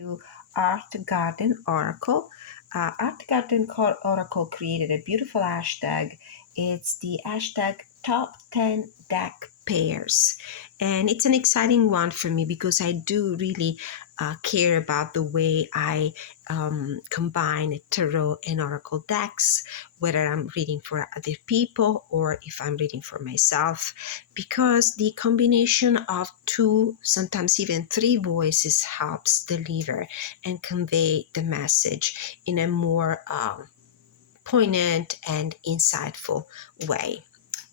to Art Garden Oracle. Art Garden Oracle created a beautiful hashtag. It's the hashtag top 10 deck pairs. And it's an exciting one for me because I do really care about the way I combine tarot and oracle decks, whether I'm reading for other people or if I'm reading for myself, because the combination of two, sometimes even three voices helps deliver and convey the message in a more poignant and insightful way.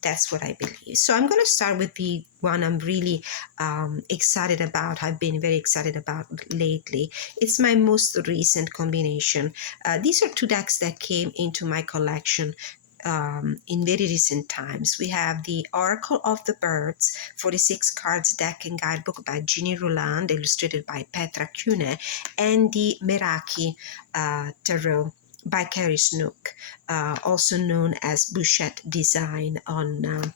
That's what I believe. So I'm going to start with the one I'm really excited about. I've been very excited about lately. It's my most recent combination. These are two decks that came into my collection in very recent times. We have the Oracle of the Birds, 46 cards deck and guidebook by Ginny Roland, illustrated by Petra Kuhne, and the Meraki Tarot by Carrie Snook, also known as Bouchette Design on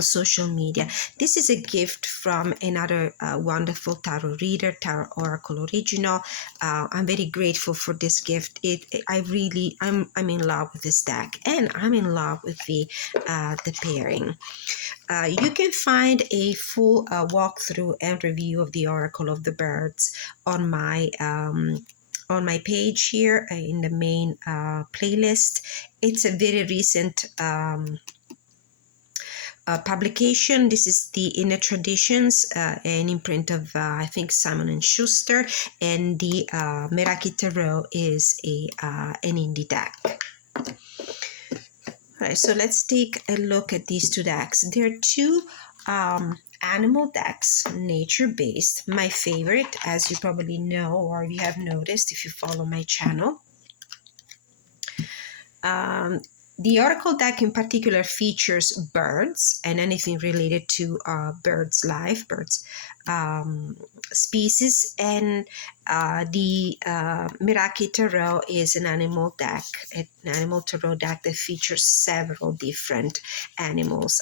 social media. This is a gift from another wonderful tarot reader, Tarot Oracle Original. I'm very grateful for this gift. I'm in love with this deck, and I'm in love with the pairing. You can find a full walkthrough and review of the Oracle of the Birds on my page here in the main playlist. It's a very recent publication. This is the Inner Traditions, an imprint of I think Simon and Schuster, and the Meraki Tarot is an indie deck. All right, so let's take a look at these two decks. There are two animal decks, nature-based. My favorite, as you probably know or you have noticed if you follow my channel. The Oracle deck in particular features birds and anything related to birds' life, birds species, and the Meraki Tarot is an animal deck, an animal tarot deck that features several different animals.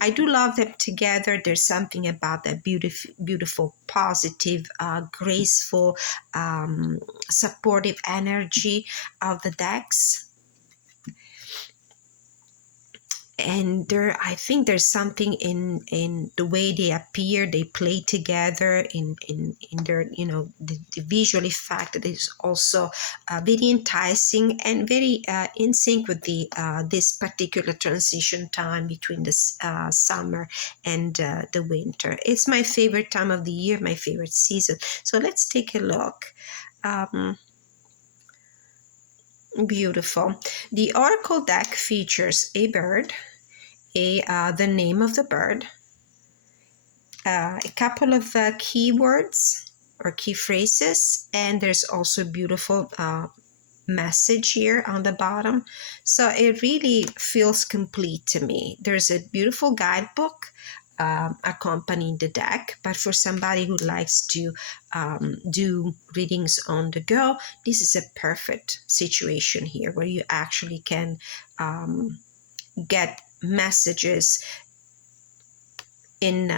I do love them together. There's something about that beautiful, positive, graceful, supportive energy of the decks. And I think there's something in the way they appear, they play together in their, the visual effect that is also very enticing and very in sync with this particular transition time between the summer and the winter. It's my favorite time of the year, my favorite season. So let's take a look. Beautiful. The Oracle deck features a bird, the name of the bird, a couple of keywords or key phrases, and there's also a beautiful message here on the bottom. So it really feels complete to me. There's a beautiful guidebook accompanying the deck, but for somebody who likes to do readings on the go, this is a perfect situation here where you actually can get messages in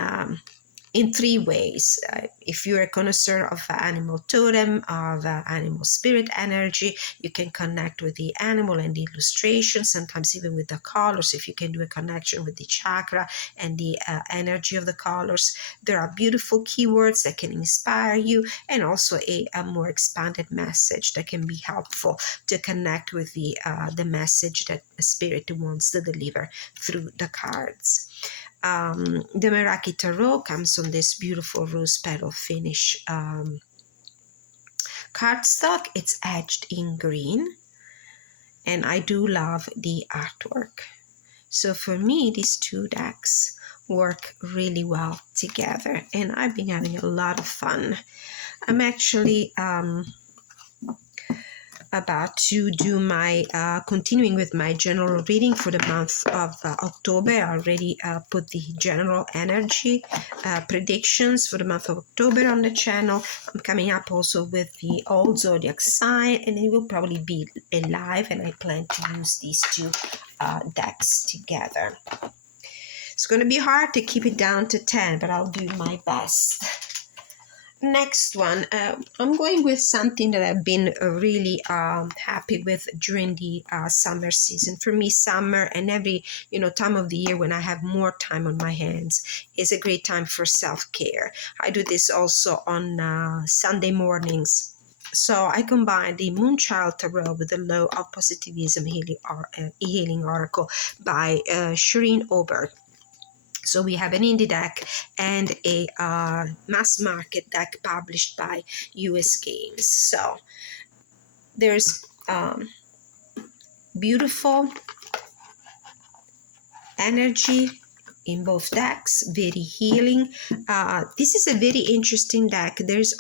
three ways. If you're a connoisseur of animal totem, of animal spirit energy, you can connect with the animal and the illustration, sometimes even with the colors, if you can do a connection with the chakra and the energy of the colors. There are beautiful keywords that can inspire you, and also a more expanded message that can be helpful to connect with the message that the spirit wants to deliver through the cards. The Meraki Tarot comes on this beautiful rose petal finish cardstock. It's edged in green, and I do love the artwork. So for me, these two decks work really well together, and I've been having a lot of fun. I'm actually about to do my continuing with my general reading for the month of October. I already put the general energy predictions for the month of October on the channel. I'm coming up also with the old zodiac sign, and it will probably be a live, and I plan to use these two decks together. It's going to be hard to keep it down to 10, but I'll do my best. next one, I'm going with something that I've been really happy with during the summer season. For me, summer and every time of the year when I have more time on my hands is a great time for self-care. I do this also on Sunday mornings. So I combine the Moonchild Tarot with the Law of Positivism Healing Oracle by Shireen Oberg. So we have an indie deck and a mass market deck published by US Games. So there's beautiful energy in both decks, very healing. This is a very interesting deck. There's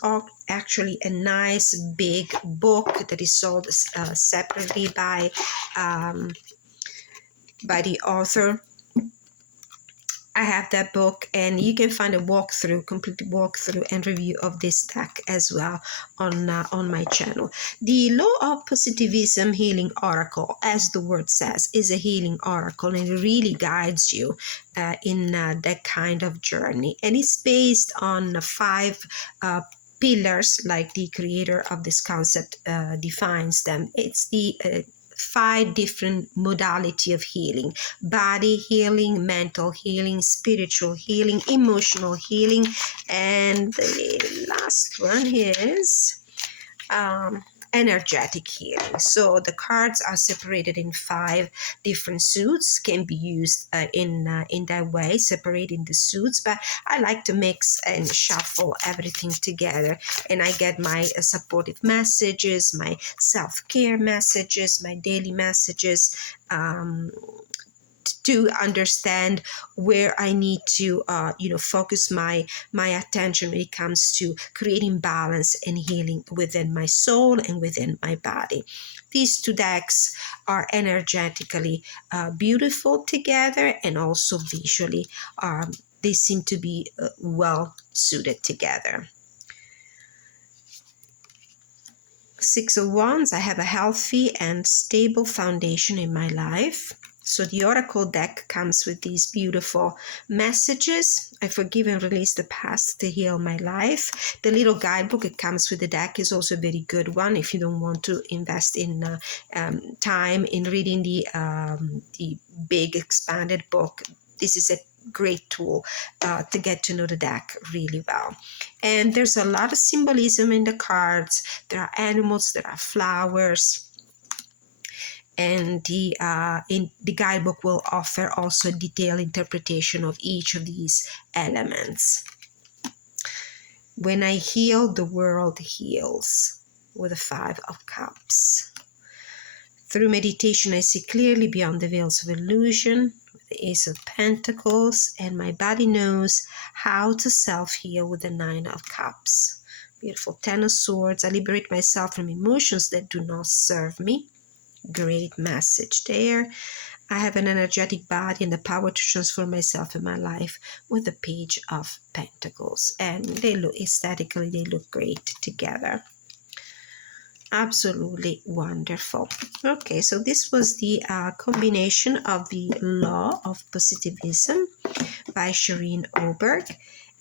actually a nice big book that is sold separately by the author. I have that book, and you can find a complete walkthrough and review of this deck as well on my channel. The Law of Positivism Healing Oracle, as the word says, is a healing oracle, and it really guides you in that kind of journey. And it's based on 5 pillars, like the creator of this concept defines them. It's the 5 different modality of healing: body healing, mental healing, spiritual healing, emotional healing, and the last one is energetic healing. So the cards are separated in 5 different suits, can be used in that way, separating the suits, but I like to mix and shuffle everything together, and I get my supportive messages, my self-care messages, my daily messages, to understand where I need to focus my attention when it comes to creating balance and healing within my soul and within my body. These 2 decks are energetically beautiful together, and also visually they seem to be well suited together. 6 of Wands, I have a healthy and stable foundation in my life. So the Oracle deck comes with these beautiful messages. I forgive and release the past to heal my life. The little guidebook it comes with the deck is also a very good one if you don't want to invest in time in reading the big expanded book. This is a great tool to get to know the deck really well. And there's a lot of symbolism in the cards. There are animals, there are flowers. And the guidebook will offer also a detailed interpretation of each of these elements. When I heal, the world heals, with the 5 of Cups. Through meditation, I see clearly beyond the veils of illusion, with the Ace of Pentacles, and my body knows how to self-heal with the 9 of Cups. Beautiful 10 of Swords. I liberate myself from emotions that do not serve me. Great message there. I have an energetic body and the power to transform myself and my life, with the Page of Pentacles. And they look aesthetically, they look great together. Absolutely wonderful. Okay, so this was the combination of the Law of Positivism by Shireen Oberg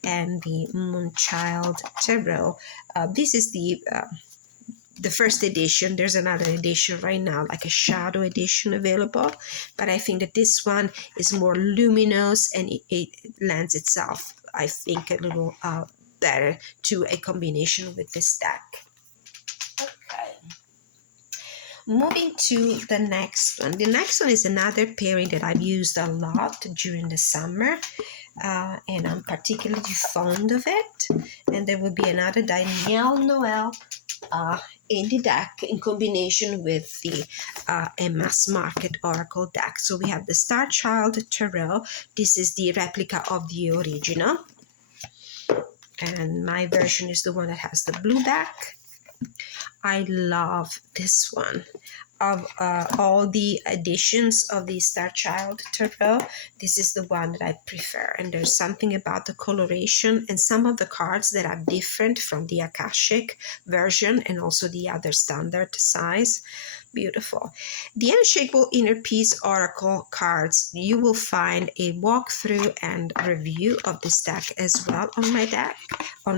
and the Moonchild Tarot. This is the first edition. There's another edition right now, like a shadow edition available, but I think that this one is more luminous, and it lends itself, I think, a little better to a combination with this deck. Okay, moving to the next one. The next one is another pairing that I've used a lot during the summer, and I'm particularly fond of it. And there will be another Danielle Noel in the deck in combination with the a mass market oracle deck. So we have the Starchild Turtle. This is the replica of the original, and my version is the one that has the blue back. I love this one. Of all the editions of the Starchild Turtle, this is the one that I prefer. And there's something about the coloration and some of the cards that are different from the Akashic version and also the other standard size. Beautiful. The Unshakable Inner Peace Oracle cards, you will find a walkthrough and review of this deck as well on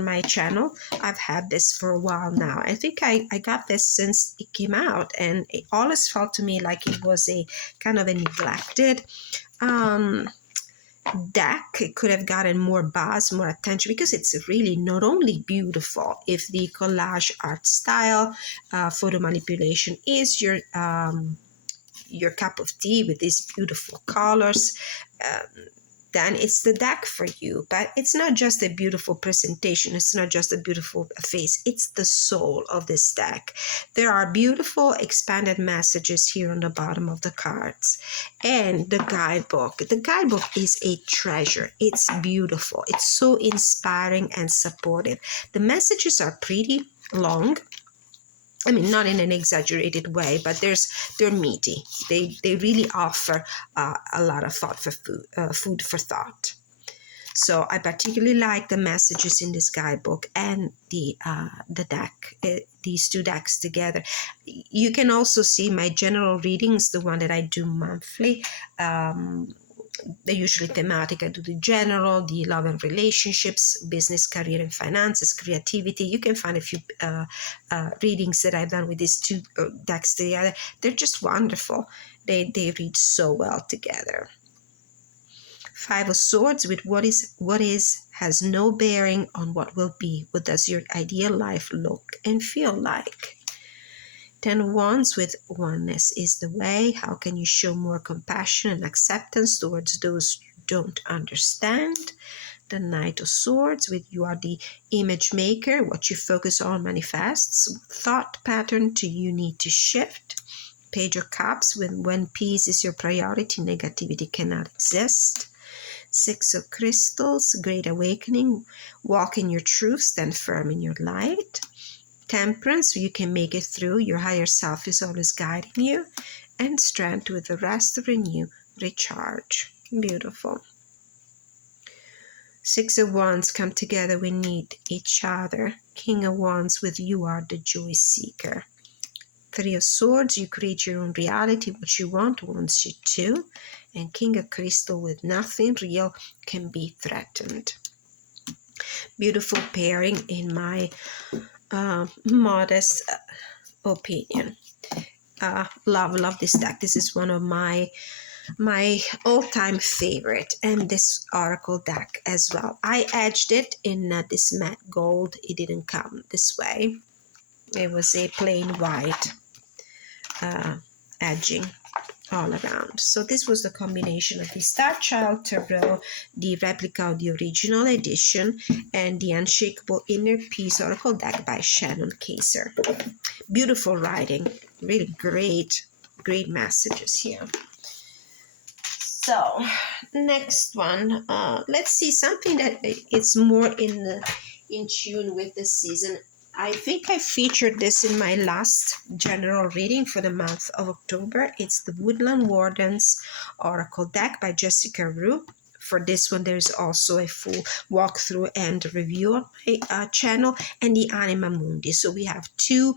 my channel. I've had this for a while now. I think I got this since it came out, and it always felt to me like it was a kind of a neglected deck. It could have gotten more buzz, more attention, because it's really not only beautiful. If the collage art style, photo manipulation is your cup of tea with these beautiful colors, then it's the deck for you. But it's not just a beautiful presentation, it's not just a beautiful face, it's the soul of this deck. There are beautiful expanded messages here on the bottom of the cards, and the guidebook. The guidebook is a treasure. It's beautiful, it's so inspiring and supportive. The messages are pretty long. I mean, not in an exaggerated way, but they're meaty. They really offer a lot of thought for food for thought. So I particularly like the messages in this guidebook and the deck, these two decks together. You can also see my general readings, the one that I do monthly. They're usually thematic. I do the general, the love and relationships, business, career and finances, creativity. You can find a few readings that I've done with these two decks together. They're just wonderful. They read so well together. Five of Swords with what is has no bearing on what will be. What does your ideal life look and feel like? 10 of Wands with oneness is the way. How can you show more compassion and acceptance towards those you don't understand? The Knight of Swords with you are the image maker. What you focus on manifests. Thought pattern to you need to shift. Page of Cups with when peace is your priority, negativity cannot exist. Six of Crystals, great awakening. Walk in your truth, stand firm in your light. Temperance, you can make it through. Your higher self is always guiding you. And Strength with the rest, renew, recharge. Beautiful. Six of Wands, come together, we need each other. King of Wands with you are the joy seeker. Three of Swords, you create your own reality. What you want wants you to. And King of Crystal with nothing real can be threatened. Beautiful pairing in my modest opinion. Love this deck. This is one of my all-time favorite, and this oracle deck as well. I edged it in this matte gold. It didn't come this way. It was a plain white edging all around. So this was the combination of the Starchild Turtle, the replica of the original edition, and the Unshakable Inner Peace Oracle deck by Shannon Kaser. Beautiful writing, really great messages here. So next one, let's see something that it's more in tune with the season. I think I featured this in my last general reading for the month of October. It's the Woodland Wardens Oracle deck by Majestic Earth. For this one, there's also a full walkthrough and review on my channel, and the Anima Mundi. So we have two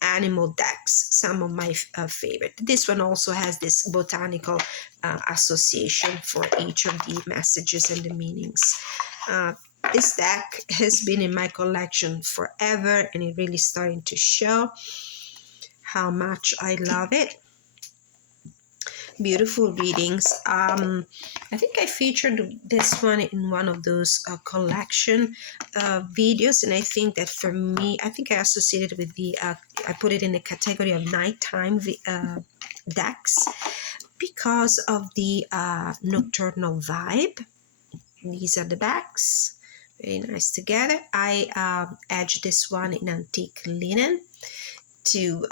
animal decks, some of my favorite. This one also has this botanical association for each of the messages and the meanings. This deck has been in my collection forever, and it really starting to show how much I love it. Beautiful readings. I think I featured this one in one of those collection videos, and I think that for me, I think I associated with the, I put it in the category of nighttime decks because of the nocturnal vibe. These are the backs. Very nice together. I edged this one in antique linen to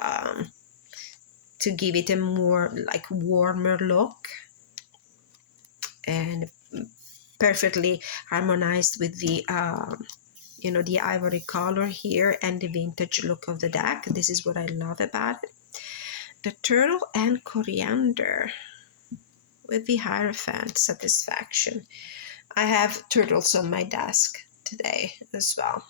give it a more like warmer look, and perfectly harmonized with the the ivory color here and the vintage look of the deck. This is what I love about it. The Turtle and Coriander with the Hierophant, Satisfaction. I have turtles on my desk today as well.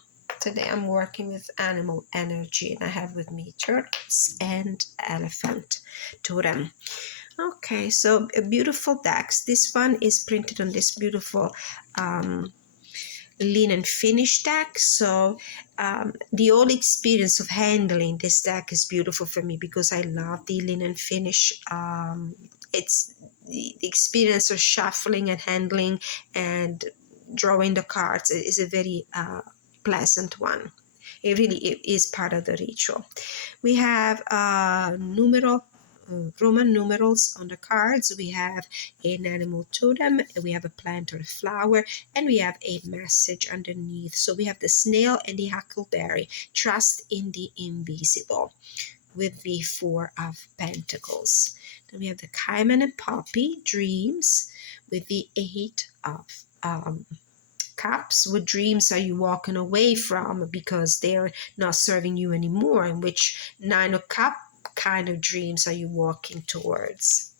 Today I'm working with animal energy, and I have with me turtles and elephant totem. Okay, so a beautiful decks. This one is printed on this beautiful linen finish deck. So the whole experience of handling this deck is beautiful for me because I love the linen finish. It's the experience of shuffling and handling and drawing the cards is a very pleasant one. It really is part of the ritual. We have Roman numerals on the cards. We have an animal totem, we have a plant or a flower, and we have a message underneath. So we have the snail and the huckleberry, trust in the invisible, with the Four of Pentacles. Then we have the cayman and poppy, dreams, with the Eight of Cups. What dreams are you walking away from because they're not serving you anymore? And which Nine of Cups kind of dreams are you walking towards?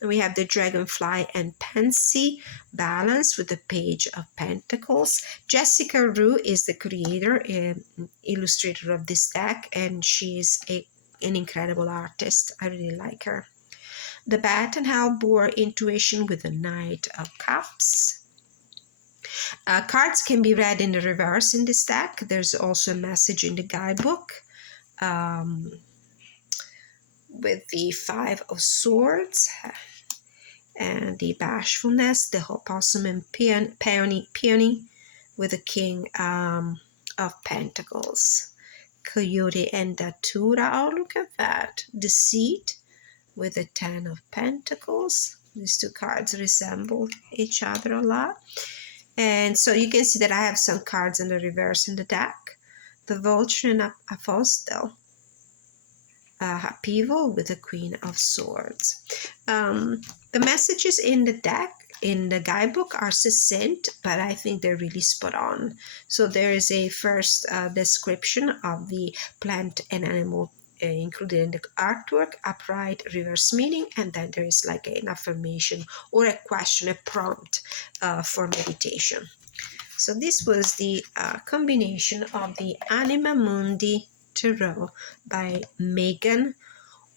Then we have the dragonfly and pansy, balance, with the Page of Pentacles. Jessica Rue is the creator and illustrator of this deck, and she is an incredible artist. I really like her. The bat and Halbor, intuition, with the Knight of Cups. Cards can be read in the reverse in this deck. There's also a message in the guidebook with the Five of Swords and the bashfulness, the opossum and peony, with the King of Pentacles. Coyote and Datura. Oh, look at that. Deceit with the Ten of Pentacles. These two cards resemble each other a lot. And so you can see that I have some cards in the reverse in the deck. The Vulture and Apostle. Upheaval with the Queen of Swords. The messages in the deck, in the guidebook, are succinct, but I think they're really spot on. So there is a first description of the plant and animal included in the artwork, upright, reverse meaning, and then there is like an affirmation or a question, a prompt for meditation. So this was the combination of the Anima Mundi Tarot by Megan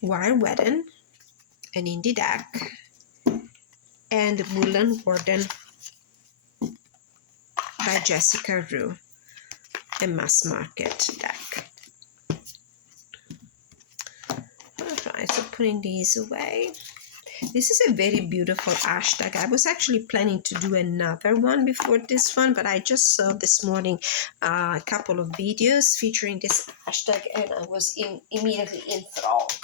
Wyrewedden, an indie deck, and Woodland Warden by Jessica Rue, a mass market deck. Alright, so putting these away. This is a very beautiful hashtag. I was actually planning to do another one before this one, but I just saw this morning a couple of videos featuring this hashtag, and I was immediately enthralled.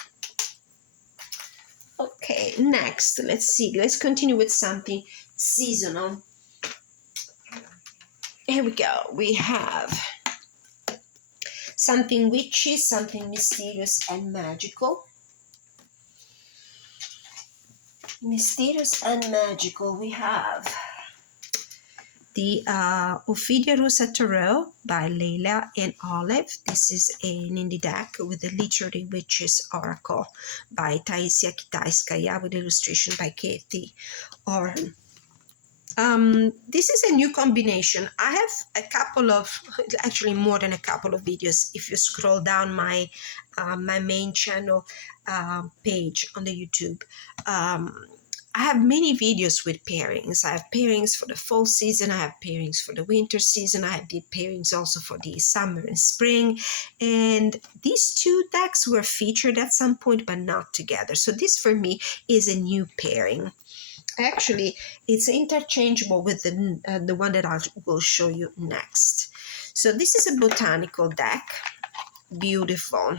Okay, next, let's see. Let's continue with something seasonal. Here we go. We have something witchy, something mysterious and magical. Mysterious and magical, we have the Ophidia Rosa Tarot by Leila and Olive. This is an indie deck with the Literary Witches Oracle by Taisia Kitaiskaya, with illustration by Katie Oren. This is a new combination. I have a couple of, actually more than a couple of videos. If you scroll down my my main channel page on the YouTube, I have many videos with pairings. I have pairings for the fall season. I have pairings for the winter season. I did pairings also for the summer and spring. And these two decks were featured at some point, but not together. So this for me is a new pairing. Actually, it's interchangeable with the one that I will show you next. So this is a botanical deck. Beautiful.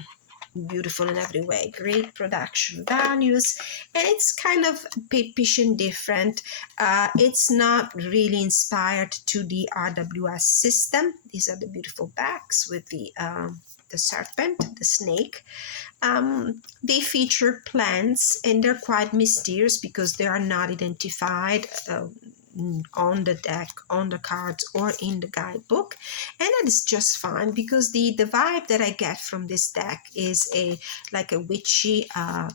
Beautiful in every way. Great production values. And it's kind of pippish and different. It's not really inspired to the RWS system. These are the beautiful backs with the serpent, the snake. They feature plants, and they're quite mysterious because they are not identified on the deck, on the cards, or in the guidebook. And that is just fine because the vibe that I get from this deck is like a witchy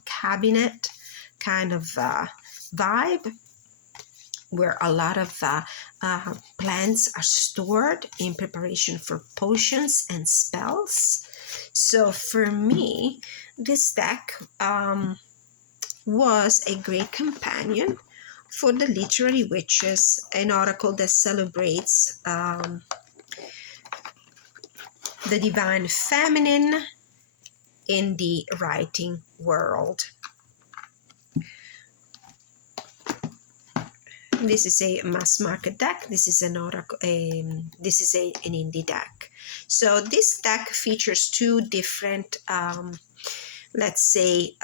cabinet kind of vibe where a lot of plants are stored in preparation for potions and spells. So for me, this deck was a great companion for the Literary Witches, an oracle that celebrates the divine feminine in the writing world. This is a mass market deck. This is an oracle. This is an indie deck. So this deck features two different, let's say,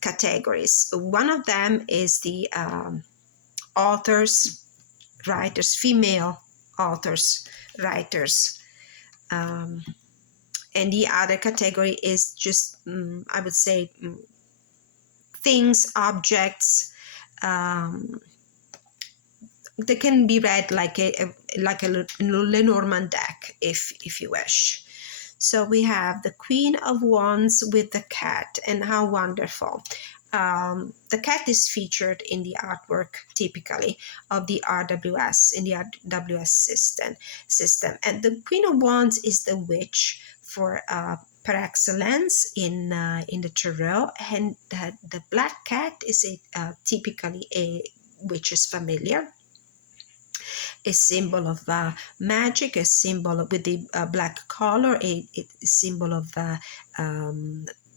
categories. One of them is the authors, writers, female authors, writers. And the other category is just, I would say, things, objects. They can be read like a Lenormand deck, if you wish. So we have the Queen of Wands with the cat, and how wonderful. The cat is featured in the artwork typically of the RWS, in the RWS system. And the Queen of Wands is the witch for par excellence in the tarot, and the black cat is typically a witch's familiar, a symbol of magic, a symbol with the black color, a symbol of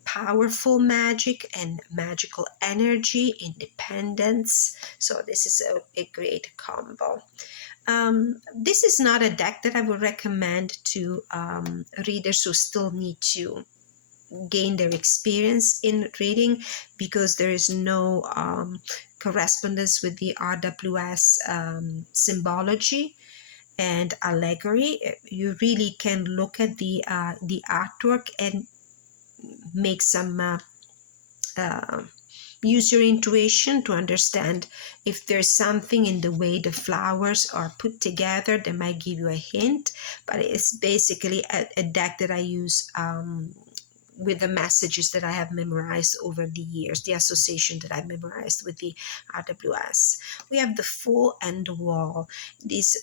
powerful magic and magical energy, independence. So this is a great combo. This is not a deck that I would recommend to readers who still need to gain their experience in reading, because there is no correspondence with the RWS symbology and allegory. You really can look at the artwork and make some use your intuition to understand if there's something in the way the flowers are put together that might give you a hint. But it's basically a deck that I use with the messages that I have memorized over the years, the association that I've memorized with the RWS. We have the Fool and the Wall. This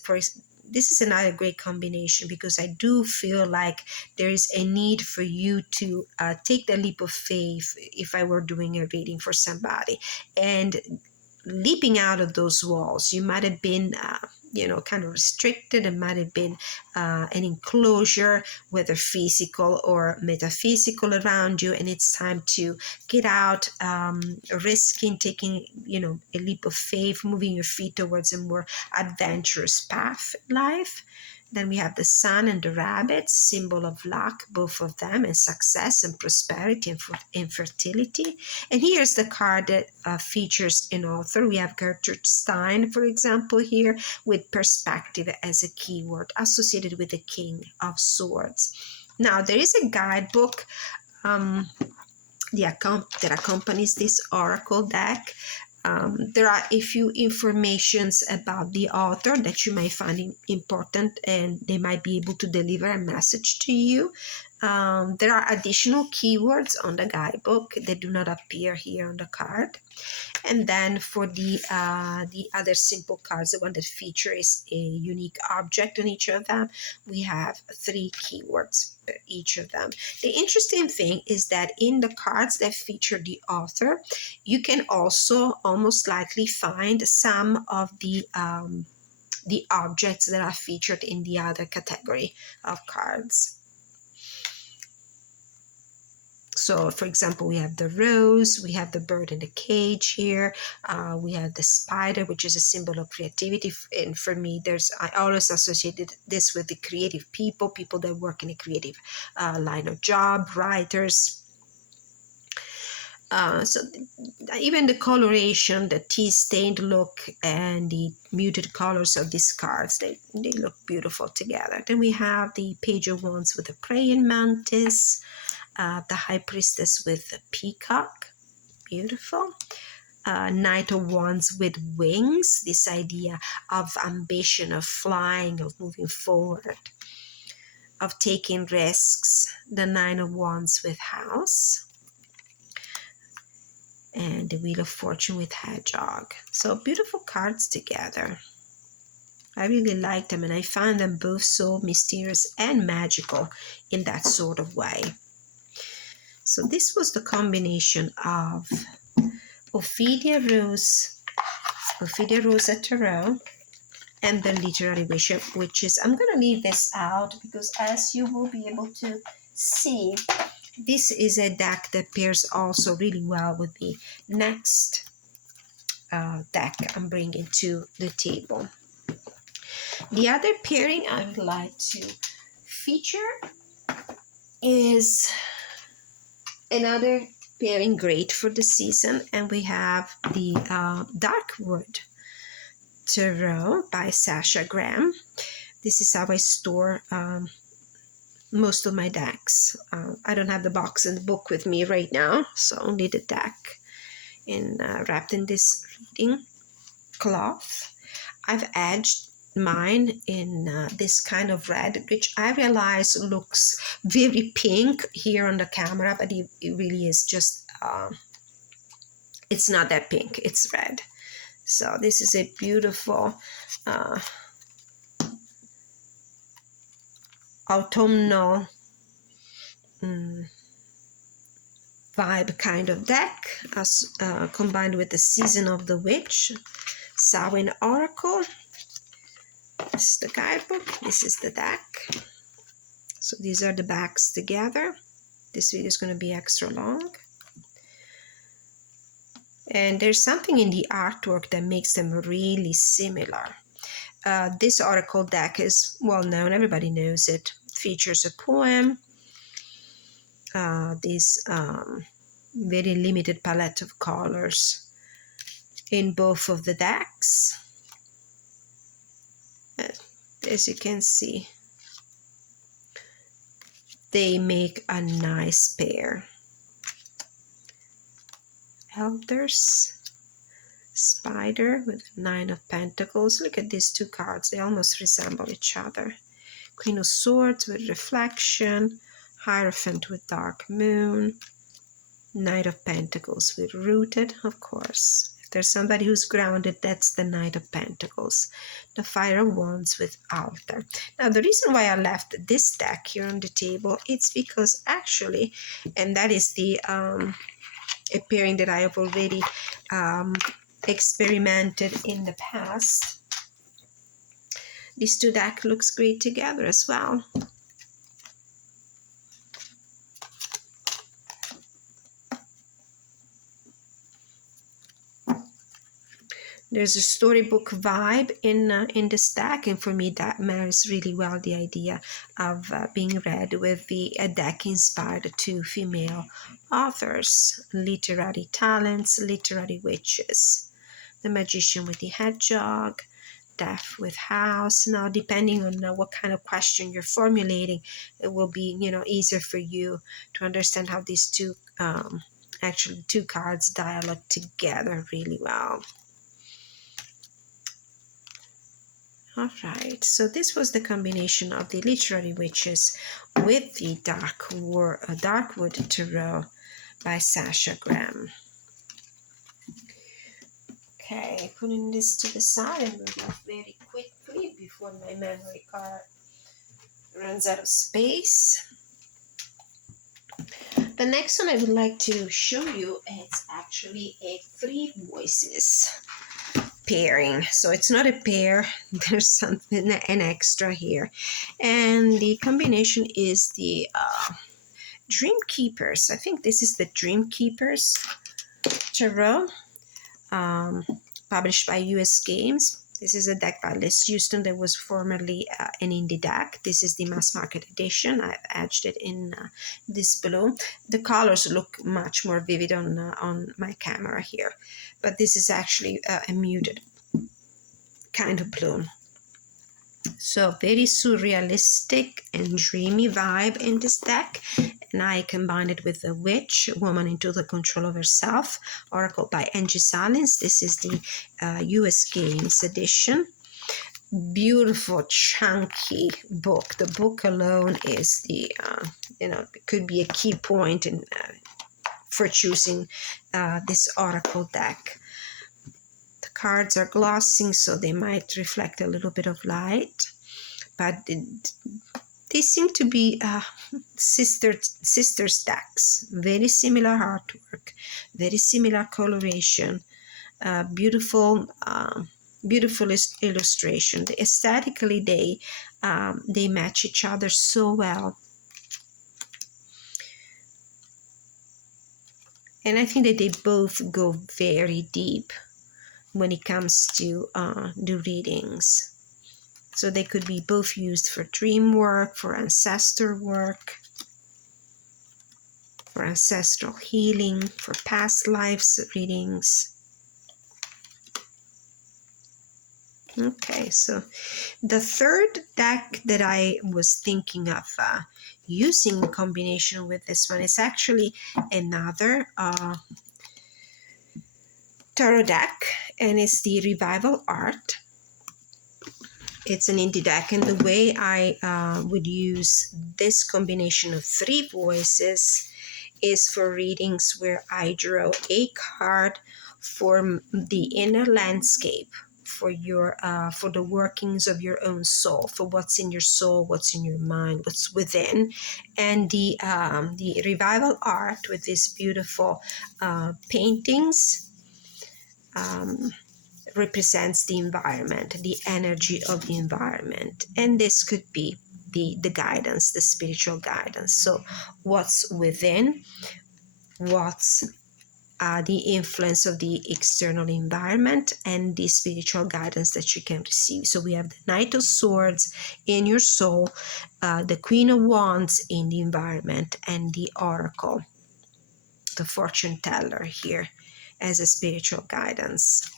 is another great combination, because I do feel like there is a need for you to take the leap of faith if I were doing a reading for somebody. And leaping out of those walls, you might have been kind of restricted. It might have been an enclosure, whether physical or metaphysical, around you, and it's time to get out, risking taking a leap of faith, moving your feet towards a more adventurous path in life. Then we have the Sun and the Rabbit, symbol of luck, both of them, and success and prosperity and fertility. And here's the card that features an author. We have Gertrude Stein, for example, here, with perspective as a keyword associated with the King of Swords. Now, there is a guidebook that accompanies this oracle deck. There are a few informations about the author that you might find important, and they might be able to deliver a message to you. There are additional keywords on the guidebook that do not appear here on the card. And then for the other simple cards, the one that features a unique object on each of them, we have 3 keywords for each of them. The interesting thing is that in the cards that feature the author, you can also almost likely find some of the objects that are featured in the other category of cards. So, for example, we have the rose, we have the bird in the cage here, we have the spider, which is a symbol of creativity. And for me, I always associated this with the creative people that work in a creative line of job, writers. So even the coloration, the tea-stained look, and the muted colors of these cards, they look beautiful together. Then we have the Page of Wands with the praying mantis, the High Priestess with the peacock, beautiful. Knight of Wands with wings, this idea of ambition, of flying, of moving forward, of taking risks. The Nine of Wands with house. and the Wheel of Fortune with Hedgehog. So beautiful cards together. I really like them, and I find them both so mysterious and magical in that sort of way. So this was the combination of Ophidia Rosa Tarot, and the Literary Witches. I'm going to leave this out because, as you will be able to see, this is a deck that pairs also really well with the next deck I'm bringing to the table. The other pairing I would like to feature is another pairing great for the season, and we have the Darkwood Tarot by Sasha Graham. This is how I store most of my decks. I don't have the box and the book with me right now, so only the deck, and wrapped in this reading cloth. I've edged mine in this kind of red, which I realize looks very pink here on the camera, but it really is just, it's not that pink, it's red. So this is a beautiful autumnal vibe kind of deck, as combined with the Season of the Witch, Samhain Oracle. This is the guidebook, this is the deck. So these are the backs together. This video is going to be extra long. And there's something in the artwork that makes them really similar. This Oracle deck is well known, everybody knows it. Features a poem, this very limited palette of colors in both of the decks. As you can see, they make a nice pair. Elders, Spider with 9 of Pentacles. Look at these two cards, they almost resemble each other. Queen of Swords with Reflection, Hierophant with Dark Moon, Knight of Pentacles with Rooted, of course. If there's somebody who's grounded, that's the Knight of Pentacles. The Fire of Wands with Altar. Now, the reason why I left this deck here on the table, it's because actually, and that is the a pairing that I have already experimented in the past. These two decks looks great together as well. There's a storybook vibe in this deck, and for me that marries really well the idea of being read with a deck inspired to female authors, literary talents, literary witches, the Magician with the Hedgehog, Death with House. Now, depending on what kind of question you're formulating, it will be easier for you to understand how these two actually two cards dialogue together really well. Alright, so this was the combination of the Literary Witches with the Darkwood Tarot by Sasha Graham. Okay, putting this to the side and moving very quickly before my memory card runs out of space. The next one I would like to show you is actually a 3 voices pairing. So it's not a pair, there's something, an extra here, and the combination is the Dream Keepers. I think this is the Dream Keepers Tarot, published by US Games. This is a deck by Liz Houston that was formerly an indie deck. This is the mass market edition. I've edged it in this blue. The colors look much more vivid on my camera here, but this is actually a muted kind of blue. So very surrealistic and dreamy vibe in this deck. And I combined it with the Witch, Woman into the Control of Herself, Oracle by Angie Salins. This is the US Games edition. Beautiful, chunky book. The book alone is the, it could be a key point in for choosing this oracle deck. The cards are glossy, so they might reflect a little bit of light, but they seem to be sisters decks. Very similar artwork, very similar coloration, beautiful illustration. Aesthetically, they match each other so well. And I think that they both go very deep when it comes to the readings. So they could be both used for dream work, for ancestor work, for ancestral healing, for past lives readings. Okay, so the third deck that I was thinking of using in combination with this one is actually another tarot deck, and it's the Revival Art. It's an indie deck, and the way I would use this combination of 3 voices is for readings where I draw a card for the inner landscape, for the workings of your own soul, for what's in your soul, what's in your mind, what's within. And the Revival Art with these beautiful paintings represents the environment, the energy of the environment. And this could be the guidance, the spiritual guidance. So what's within, what's the influence of the external environment, and the spiritual guidance that you can receive. So we have the Knight of Swords in your soul, the Queen of Wands in the environment, and the Oracle, the fortune teller here as a spiritual guidance.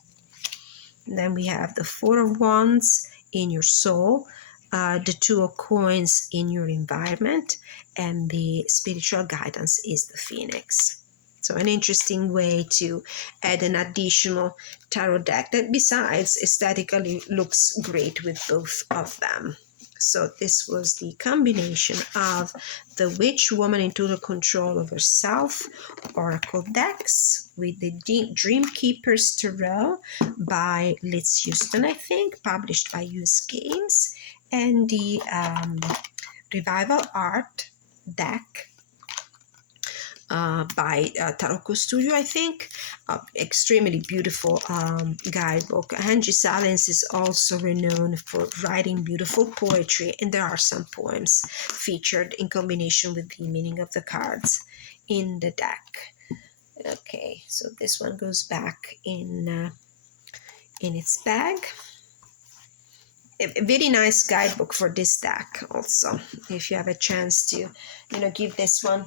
And then we have the Four of Wands in your soul, the Two of Coins in your environment, and the spiritual guidance is the Phoenix. So an interesting way to add an additional tarot deck that besides aesthetically looks great with both of them. So this was the combination of the Witch Woman in Total Control of Herself Oracle decks with the Dream Keepers Tarot by Liz Houston, I think, published by US Games, and the Revival Art deck by Tarot Studio, I think. Extremely beautiful guidebook. Angie Salins is also renowned for writing beautiful poetry, and there are some poems featured in combination with the meaning of the cards in the deck. Okay, so this one goes back in its bag. A very nice guidebook for this deck also, if you have a chance to give this one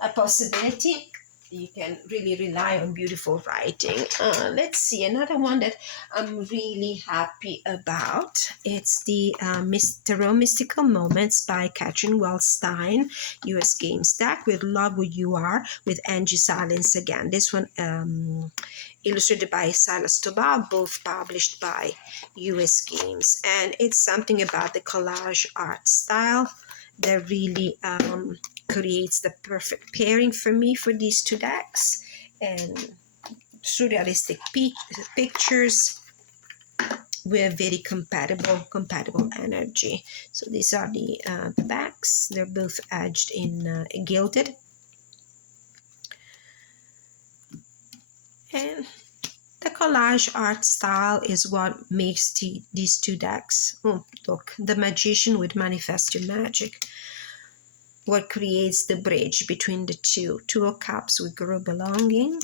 a possibility. You can really rely on beautiful writing. Let's see, another one that I'm really happy about. It's the Tarot Mystical Moments by Katrin Wellstein, US Games deck with Love Who You Are with Angie Salins again. This one illustrated by Silas Tobal, both published by US Games. And it's something about the collage art style that really creates the perfect pairing for me for these 2 decks, and surrealistic pictures with very compatible energy. So these are the backs. They're both edged in gilded, and the collage art style is what makes these 2 decks. Oh, look, the Magician with Manifest Your Magic. What creates the bridge between the two. 2 of Cups with Grow Belonging.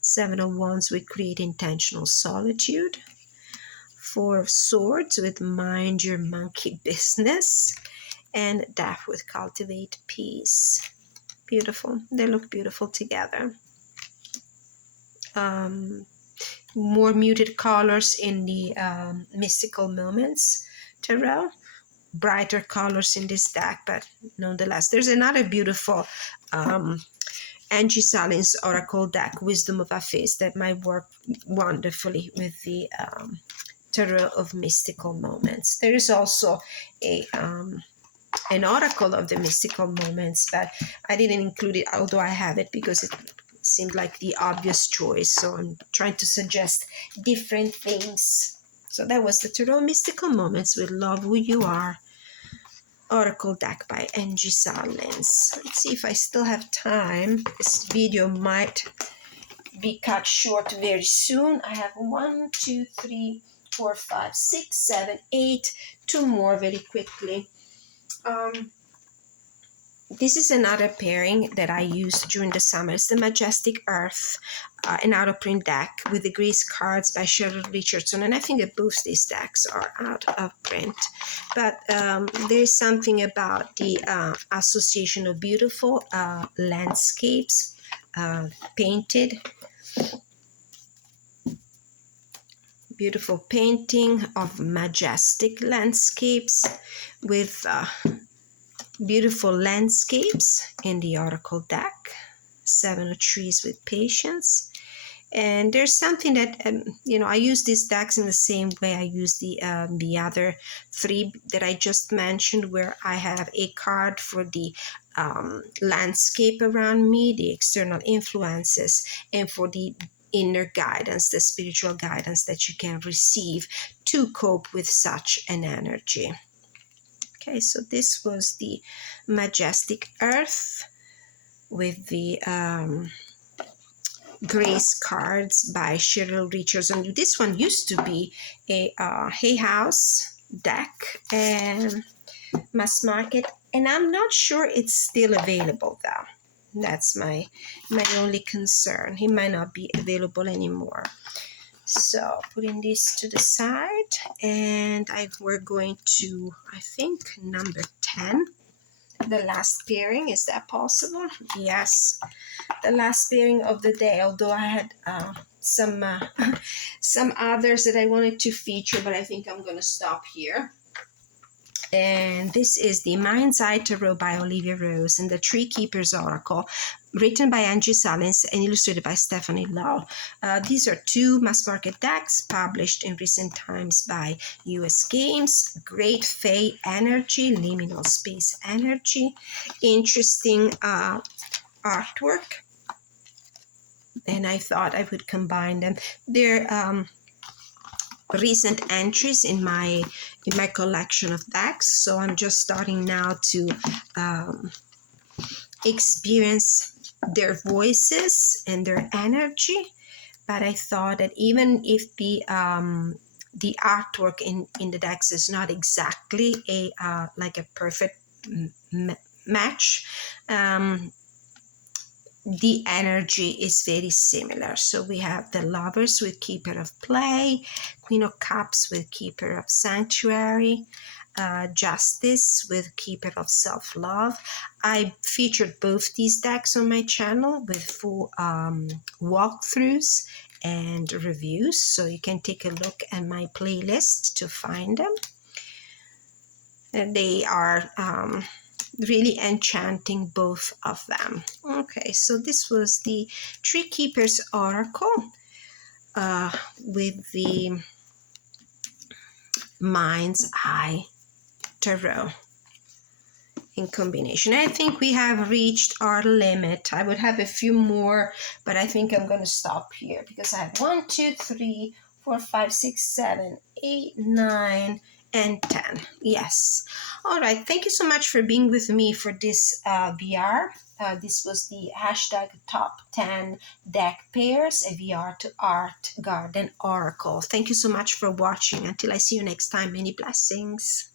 7 of Wands with Create Intentional Solitude. 4 of Swords with Mind Your Monkey Business. And Death with Cultivate Peace. Beautiful. They look beautiful together. More muted colors in the Mystical Moments Tarot. Brighter colors in this deck, but nonetheless, there's another beautiful Angie Salins Oracle deck, Wisdom of Aphes, that might work wonderfully with the Tarot of Mystical Moments. There is also an Oracle of the Mystical Moments, but I didn't include it, although I have it, because it seemed like the obvious choice. So I'm trying to suggest different things. So that was the Tarot Mystical Moments with Love Who You Are Oracle deck by Angie Salins. Let's see if I still have time. This video might be cut short very soon. I have 1, 2, 3, 4, 5, 6, 7, 8, 2 more very quickly. This is another pairing that I used during the summer. It's the Majestic Earth, an out of print deck with the Grace cards by Cheryl Richardson. And I think that both these decks are out of print. But there's something about the association of beautiful landscapes painted. Beautiful painting of majestic landscapes with beautiful landscapes in the Oracle deck. 7 of Trees with Patience. And there's something that, I use these decks in the same way I use the other 3 that I just mentioned, where I have a card for the landscape around me, the external influences, and for the inner guidance, the spiritual guidance that you can receive to cope with such an energy. Okay, so this was the Majestic Earth with the Grace cards by Cheryl Richardson. This one used to be a Hay House deck and mass market, and I'm not sure it's still available though. That's my only concern. It might not be available anymore. So putting this to the side, and we're going to, I think, number 10. The last pairing, is that possible? Yes, the last pairing of the day, although I had some others that I wanted to feature, but I think I'm going to stop here. And this is the Mindside Tarot by Olivia Rose and the Tree Keeper's Oracle, written by Angie Salins and illustrated by Stephanie Law. These are 2 mass market decks published in recent times by US Games. Great Fae energy, liminal space energy, interesting artwork. And I thought I would combine them. They're recent entries in my collection of decks, so I'm just starting now to experience their voices and their energy. But I thought that even if the artwork in the decks is not exactly like a perfect match, the energy is very similar. So we have the Lovers with Keeper of Play, Queen of Cups with Keeper of Sanctuary, Justice with Keeper of Self-Love. I featured both these decks on my channel with full walkthroughs and reviews, so you can take a look at my playlist to find them. And they are really enchanting, both of them. Okay, so this was the Tree Keeper's Oracle with the Mind's Eye Tarot in combination. I think we have reached our limit. I would have a few more, but I think I'm going to stop here because I have 1, 2, 3, 4, 5, 6, 7, 8, 9, and 10. Yes. All right. Thank you so much for being with me for this VR. This was the hashtag top 10 deck pairs, a VR to Art Garden Oracle. Thank you so much for watching. Until I see you next time, many blessings.